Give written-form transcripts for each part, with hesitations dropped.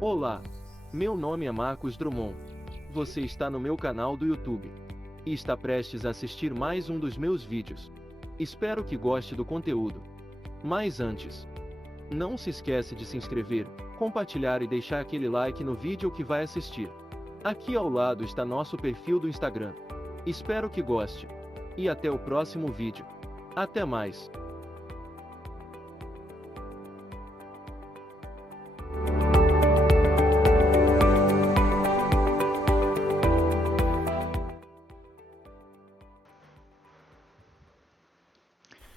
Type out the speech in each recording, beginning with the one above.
Olá, meu nome é Marcos Drummond. Você está no meu canal do YouTube e está prestes a assistir mais um dos meus vídeos. Espero que goste do conteúdo. Mas antes, não se esquece de se inscrever, compartilhar e deixar aquele like no vídeo que vai assistir. Aqui ao lado está nosso perfil do Instagram. Espero que goste. E até o próximo vídeo. Até mais!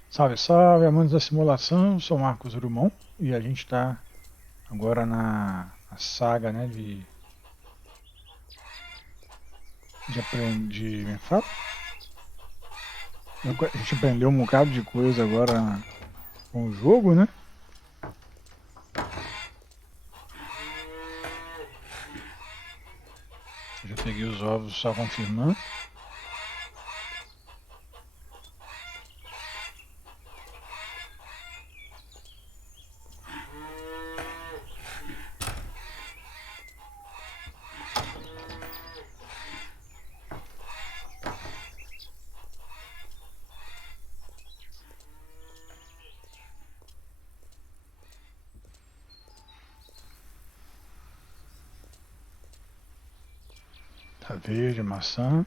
Salve, salve, amantes da simulação, eu sou Marcos Drummond e a gente está agora na saga, né, de aprender, como é que fala? A gente aprendeu um bocado de coisa agora com o jogo, né? Já peguei os ovos só confirmando. Tá verde, maçã.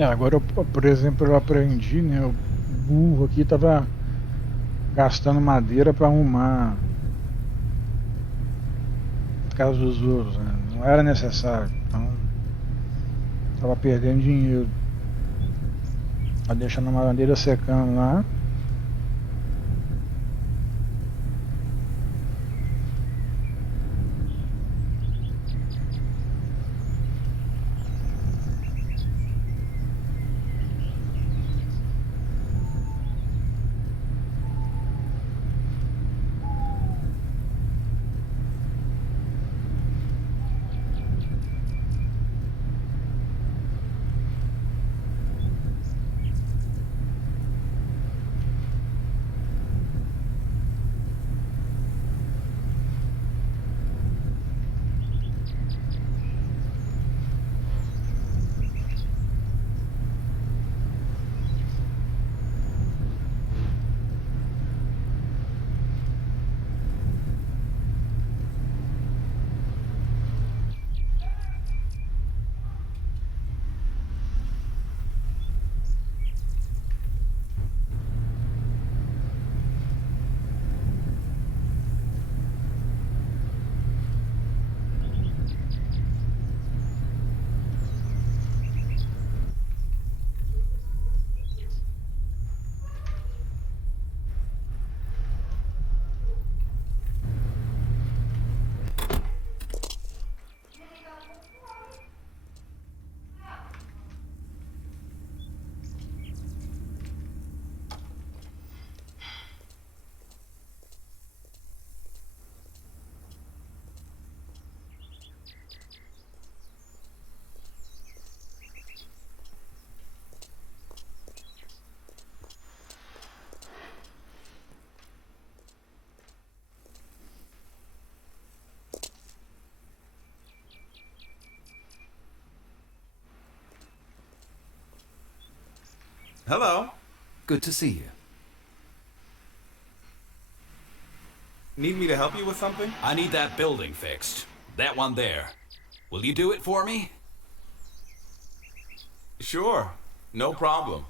Agora, por exemplo, eu aprendi, né? O burro aqui tava gastando madeira para arrumar a casa dos outros, né? Não era necessário. Então, tava perdendo dinheiro. Tá deixando a madeira secando lá. Hello. Good to see you. Need me to help you with something? I need that building fixed. That one there. Will you do it for me? Sure. No problem.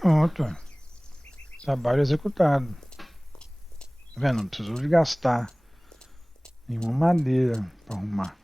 Pronto. Trabalho executado. Tá vendo? Não precisou de gastar nenhuma madeira para arrumar.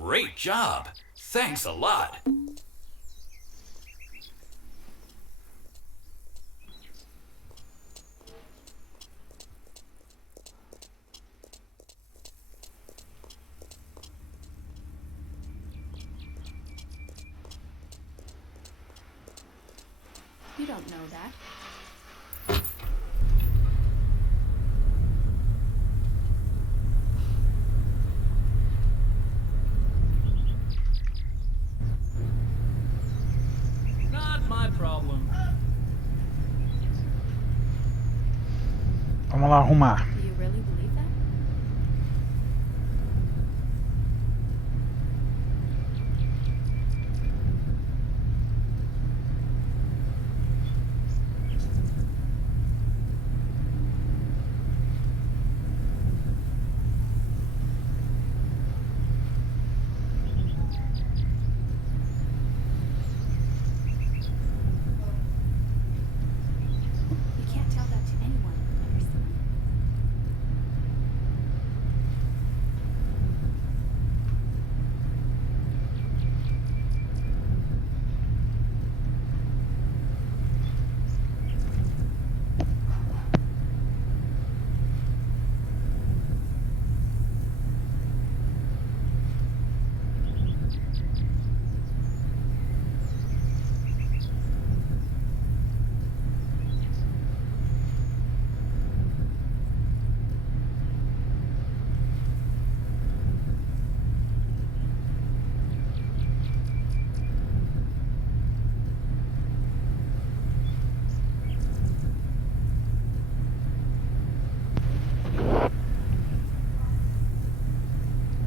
Great job. Thanks a lot. You don't know that. Not my problem. Vamos lá arrumar. Do you really believe that? You can't tell that to anyone, understand?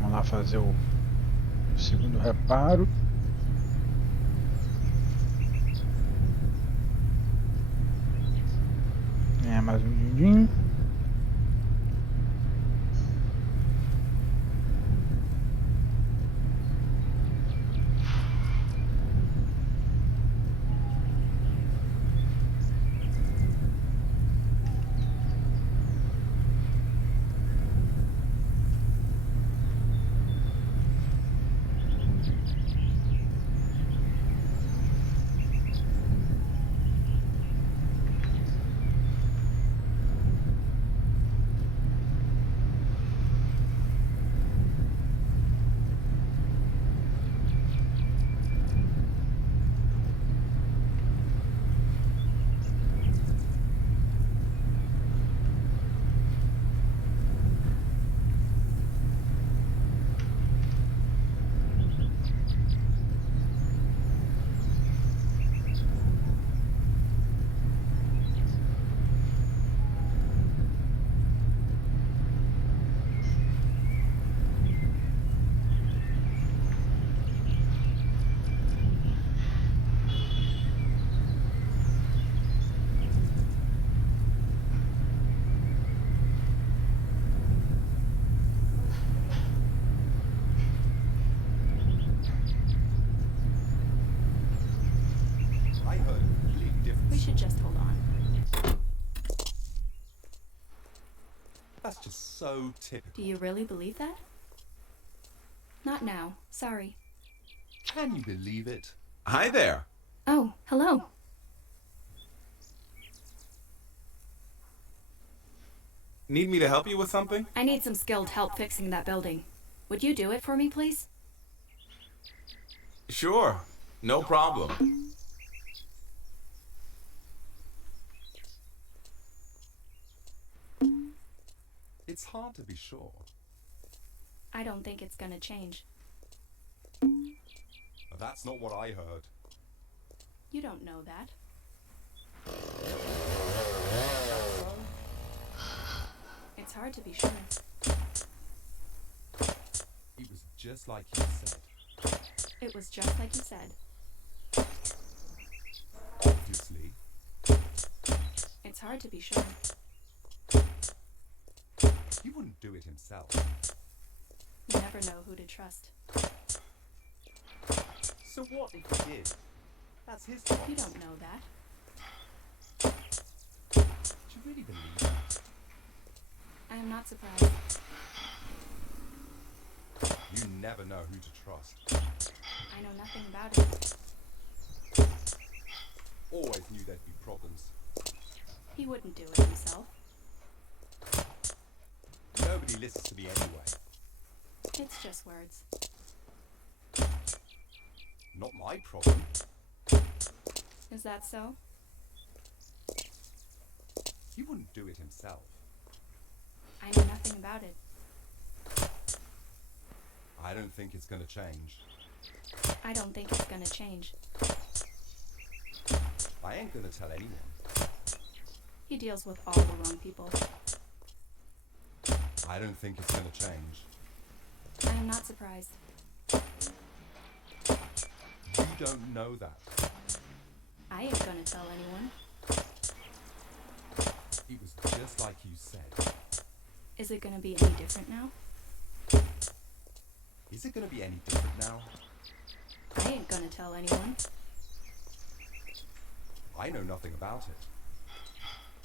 Vamos lá fazer o segundo reparo. Ganhar mais um din-din. I heard a completely different. We should just hold on. That's just so typical. Do you really believe that? Not now. Sorry. Can you believe it? Hi there. Oh, hello. Need me to help you with something? I need some skilled help fixing that building. Would you do it for me, please? Sure. No problem. It's hard to be sure. I don't think it's gonna change. That's not what I heard. You don't know that. It's hard to be sure. It was just like you said. It was just like you said. Obviously. It's hard to be sure. He wouldn't do it himself. You never know who to trust. So what if he did? That's his choice. You don't know that. Do you really believe that? I am not surprised. You never know who to trust. I know nothing about it. Always knew there'd be problems. He wouldn't do it himself. Nobody listens to me anyway. It's just words. Not my problem. Is that so? He wouldn't do it himself. I know nothing about it. I don't think it's gonna change. I don't think it's gonna change. I ain't gonna tell anyone. He deals with all the wrong people. I don't think it's gonna change. I am not surprised. You don't know that. I ain't gonna tell anyone. It was just like you said. Is it gonna be any different now? Is it gonna be any different now? I ain't gonna tell anyone. I know nothing about it.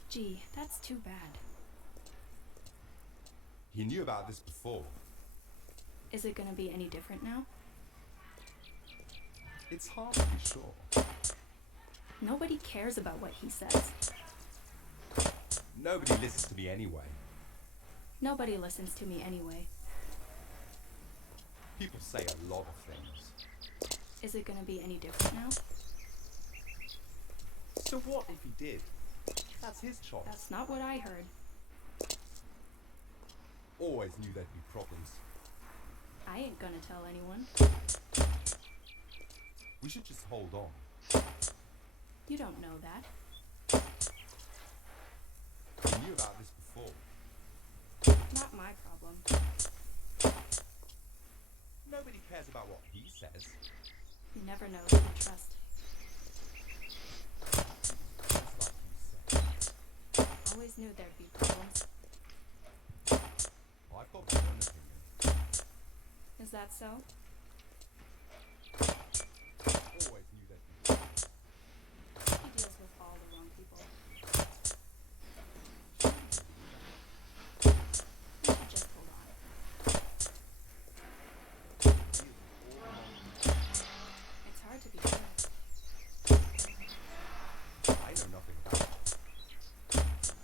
Gee, that's too bad. He knew about this before. Is it gonna be any different now? It's hard to be sure. Nobody cares about what he says. Nobody listens to me anyway. Nobody listens to me anyway. People say a lot of things. Is it gonna be any different now? So what if he did? That's his choice. That's not what I heard. Always knew there'd be problems. I ain't gonna tell anyone. We should just hold on. You don't know that. We knew about this before. Not my problem. Nobody cares about what he says. You never know who to trust. Just like you said. Always knew there'd be problems. I've got my own opinion. Is that so? Always knew there'd be problems. He deals with all the wrong people. We should just hold on. It's hard to be sure. I know nothing about it.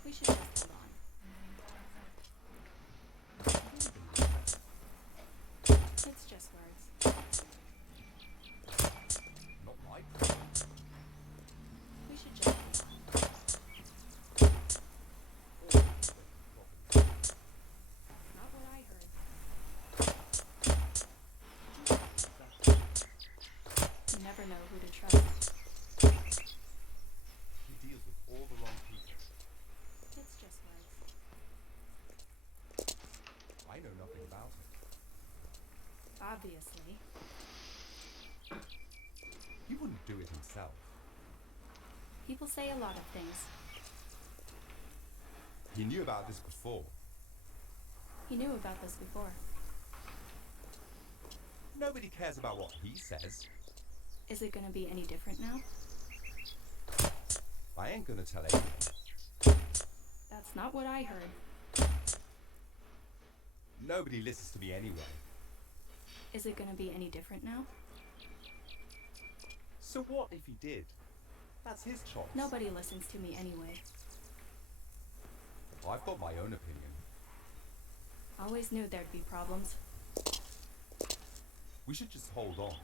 We should just hold on. It's just words. Not my problem. We should just hold on. Not what I heard. You never know who to trust. He deals with all the wrong people. It's just words. I know nothing about it. Obviously. He wouldn't do it himself. People say a lot of things. He knew about this before. He knew about this before. Nobody cares about what he says. Is it gonna be any different now? I ain't gonna tell anyone. That's not what I heard. Nobody listens to me anyway. Is it gonna be any different now? So what if he did? That's his choice. Nobody listens to me anyway. I've got my own opinion. Always knew there'd be problems. We should just hold on.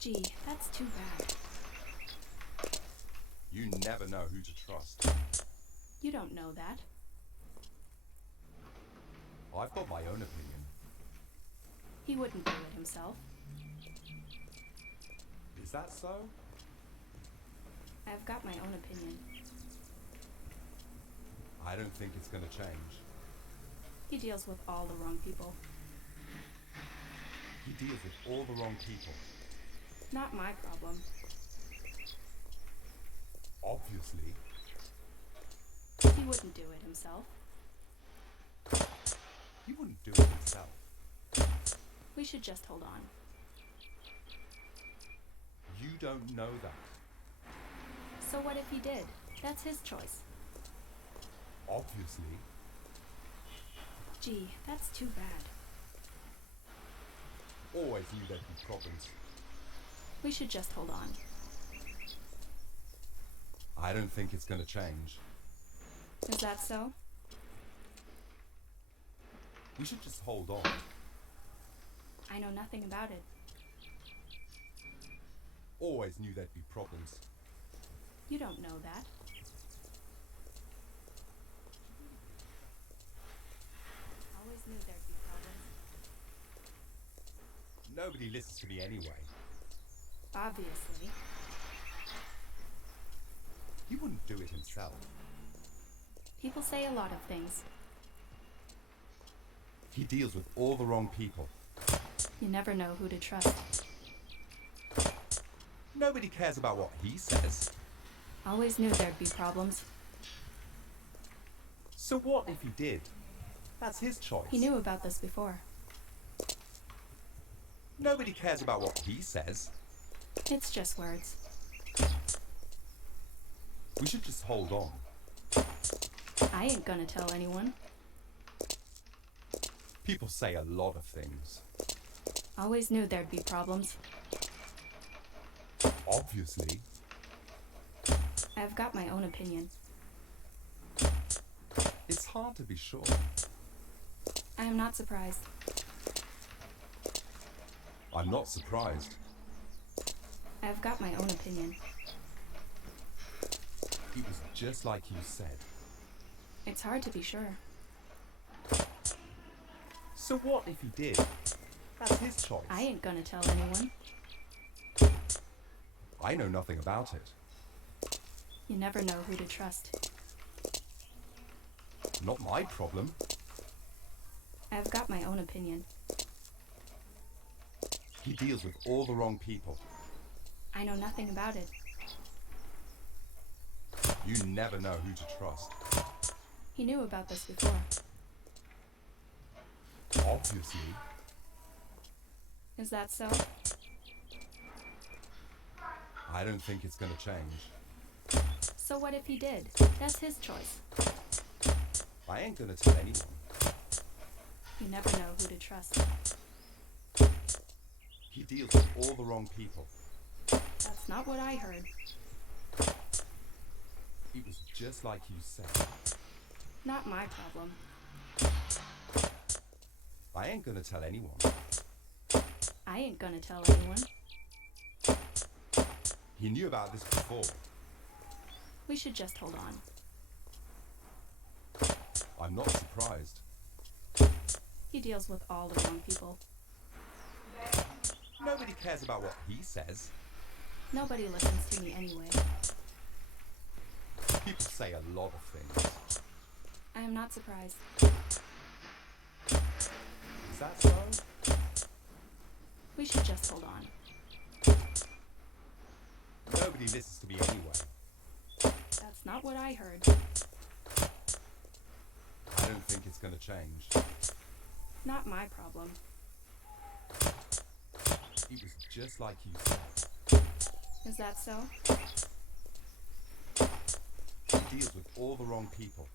Gee, that's too bad. You never know who to trust. You don't know that. I've got my own opinion. He wouldn't do it himself. Is that so? I've got my own opinion. I don't think it's gonna change. He deals with all the wrong people. He deals with all the wrong people. Not my problem. Obviously. He wouldn't do it himself. He wouldn't do it himself. We should just hold on. You don't know that. So what if he did? That's his choice. Obviously. Gee, that's too bad. Always knew there'd be problems. We should just hold on. I don't think it's gonna change. Is that so? We should just hold on. I know nothing about it. Always knew there'd be problems. You don't know that. Always knew there'd be problems. Nobody listens to me anyway. Obviously. He wouldn't do it himself. People say a lot of things. He deals with all the wrong people. You never know who to trust. Nobody cares about what he says. Always knew there'd be problems. So what if he did? That's his choice. He knew about this before. Nobody cares about what he says. It's just words. We should just hold on. I ain't gonna tell anyone. People say a lot of things. Always knew there'd be problems. Obviously. I've got my own opinion. It's hard to be sure. I am not surprised. I'm not surprised. I've got my own opinion. He was just like you said. It's hard to be sure. So what if he did? That's his choice. I ain't gonna tell anyone. I know nothing about it. You never know who to trust. Not my problem. I've got my own opinion. He deals with all the wrong people. I know nothing about it. You never know who to trust. He knew about this before. Obviously. Is that so? I don't think it's gonna change. So what if he did? That's his choice. I ain't gonna tell anyone. You never know who to trust. He deals with all the wrong people. That's not what I heard. He was just like you said. Not my problem. I ain't gonna tell anyone. I ain't gonna tell anyone. He knew about this before. We should just hold on. I'm not surprised. He deals with all the wrong people. Nobody cares about what he says. Nobody listens to me anyway. People say a lot of things. I am not surprised. Is that so? We should just hold on. Nobody listens to me anyway. That's not what I heard. I don't think it's gonna change. Not my problem. He was just like you said. Is that so? He deals with all the wrong people.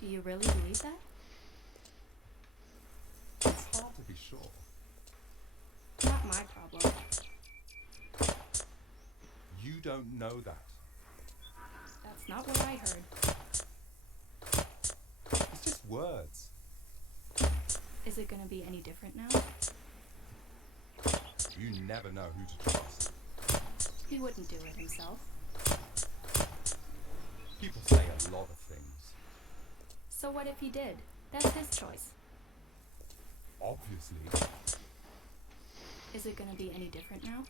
Do you really believe that? It's hard to be sure. Not my problem. You don't know that. That's not what I heard. It's just words. Is it gonna be any different now? You never know who to trust. He wouldn't do it himself. People say a lot of things. So what if he did? That's his choice. Obviously. Is it gonna be any different now?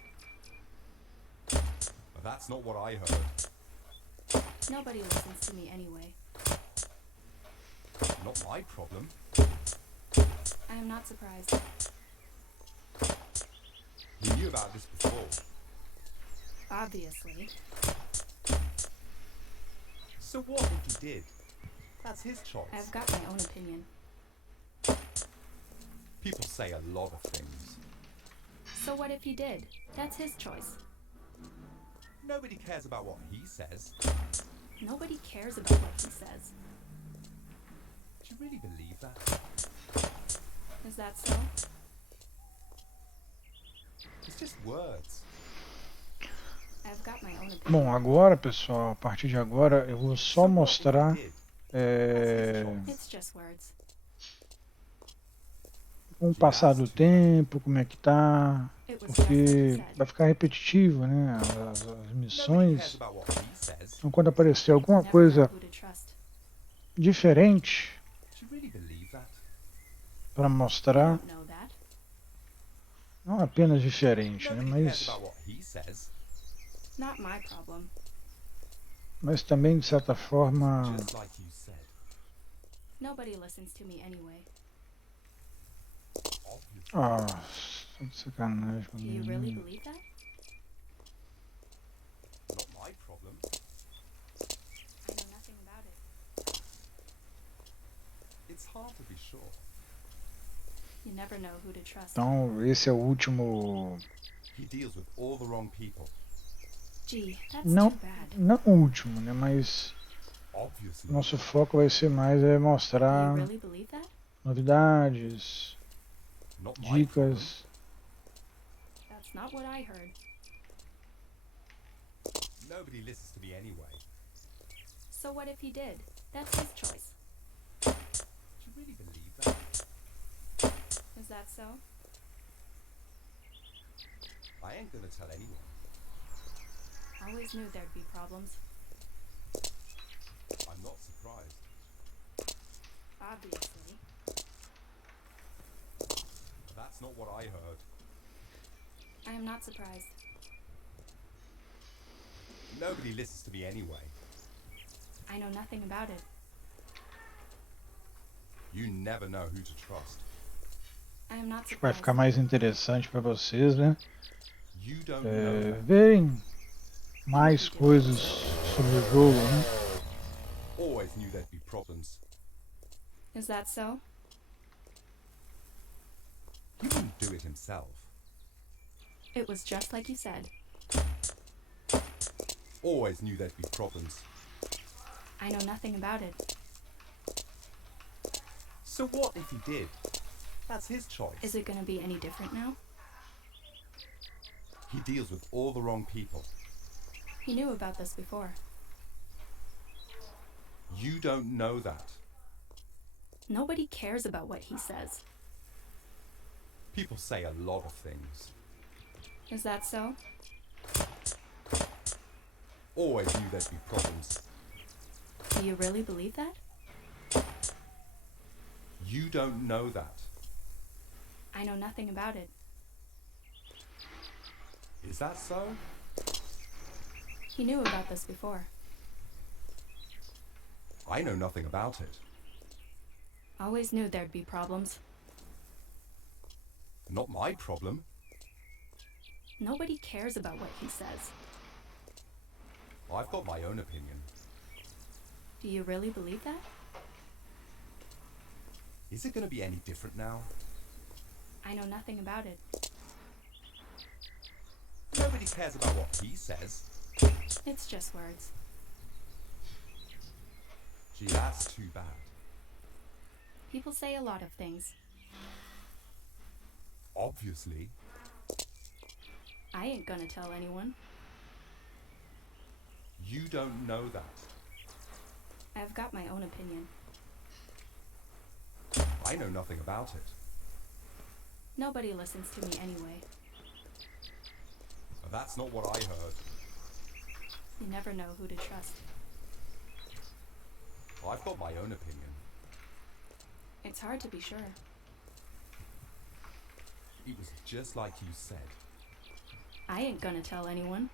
But that's not what I heard. Nobody listens to me anyway. Not my problem. I am not surprised. You knew about this before. Obviously. So what if he did? That's his choice. I've got my own opinion. People say a lot of things. So what if he did? That's his choice. Nobody cares about what he says. Nobody cares about what he says. Do you really believe that? Is that so? It's just words. I've got my own opinion. Bom, agora pessoal, a partir de agora eu vou só mostrar It's just words. com o passar do tempo, como é que tá, It was just like you porque said. vai ficar repetitivo, né, as Nobody missões. cares about what he says. Então quando aparecer alguma Never know coisa who to trust. diferente Do you really believe that? para I mostrar, don't know that. não apenas diferente, né, Nobody cares mas, about what he says. Not my problem. mas também de certa forma Just like you said. Nobody listens to me anyway. Obviously. ah, tá de sacanagem Do you really comigo. believe that? Not my problem. I know nothing about it. It's hard to be sure. You never know who to trust. Então esse é o último, He deals with all the wrong people. Gee, that's não, too bad. não o último, né, mas Obviously. nosso foco vai ser mais Do mostrar you really believe that? novidades, Not my problem. dicas. That's not what I heard. Nobody listens to me anyway. So what if he did? That's his choice. Do you really believe that? Is that so? I ain't gonna tell anyone. Always knew there'd be problems. I'm not surprised. Obviously. But that's not what I heard. I am not surprised. Nobody listens to me anyway. I know nothing about it. You never know who to trust. I am not Acho que vai surprised. ficar mais interessante para vocês, né? You don't know that. Verem mais coisas sobre o jogo, né? Always knew there'd be problems. Is that so? He wouldn't do it himself. It was just like you said. Always knew there'd be problems. I know nothing about it. So what if he did? That's his choice. Is it gonna be any different now? He deals with all the wrong people. He knew about this before. You don't know that. Nobody cares about what he says. People say a lot of things. Is that so? Always knew there'd be problems. Do you really believe that? You don't know that. I know nothing about it. Is that so? He knew about this before. I know nothing about it. Always knew there'd be problems. Not my problem. Nobody cares about what he says. I've got my own opinion. Do you really believe that? Is it going to be any different now? I know nothing about it. Nobody cares about what he says. It's just words. Gee, that's too bad. People say a lot of things. Obviously. I ain't gonna tell anyone. You don't know that. I've got my own opinion. I know nothing about it. Nobody listens to me anyway. That's not what I heard. You never know who to trust. I've got my own opinion. It's hard to be sure. It was just like you said. I ain't gonna tell anyone.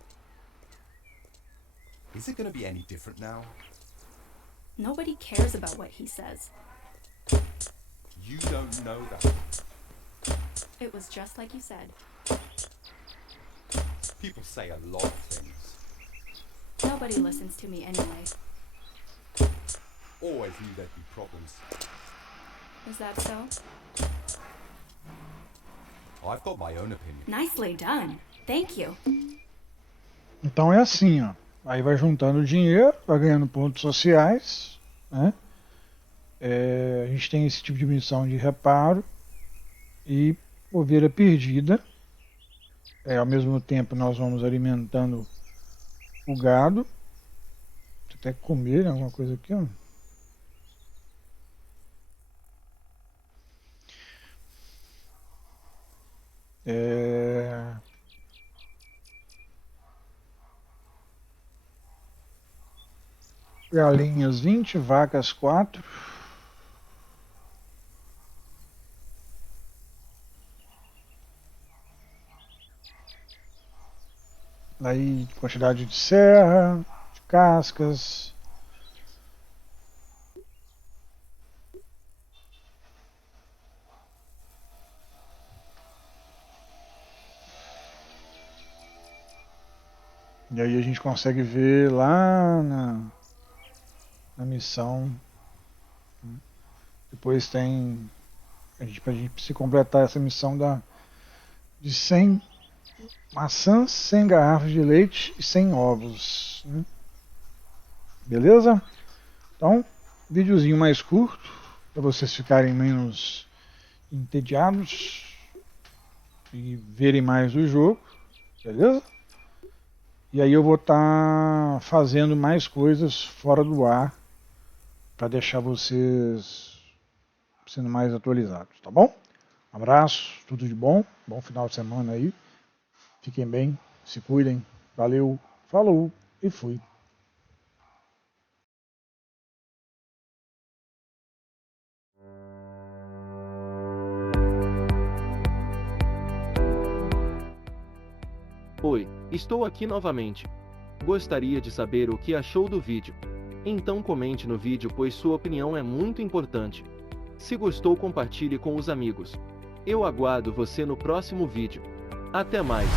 Is it gonna be any different now? Nobody cares about what he says. You don't know that. It was just like you said. People say a lot of things. Nobody listens to me anyway. Always knew there'd be problems. Is that so? I've got my own opinion. Nicely done. Thank you. Então é assim, ó. Aí vai juntando dinheiro, vai ganhando pontos sociais, né? A gente tem esse tipo de missão de reparo e ovelha perdida. Ao mesmo tempo nós vamos alimentando o gado. Tem até que comer, né? Alguma coisa aqui, ó. Galinhas 20, vacas 4. Aí quantidade de serra, de cascas. E aí a gente consegue ver lá na missão. Depois tem pra gente se completar essa missão de 100 maçãs, 100 garrafas de leite e 100 ovos, né? Beleza? Então, videozinho mais curto para vocês ficarem menos entediados e verem mais o jogo, beleza? E aí eu vou estar fazendo mais coisas fora do ar para deixar vocês sendo mais atualizados, tá bom? Um abraço, tudo de bom, bom final de semana aí. Fiquem bem, se cuidem, valeu, falou e fui. Oi, estou aqui novamente. Gostaria de saber o que achou do vídeo. Então comente no vídeo, pois sua opinião é muito importante. Se gostou, compartilhe com os amigos. Eu aguardo você no próximo vídeo. Até mais!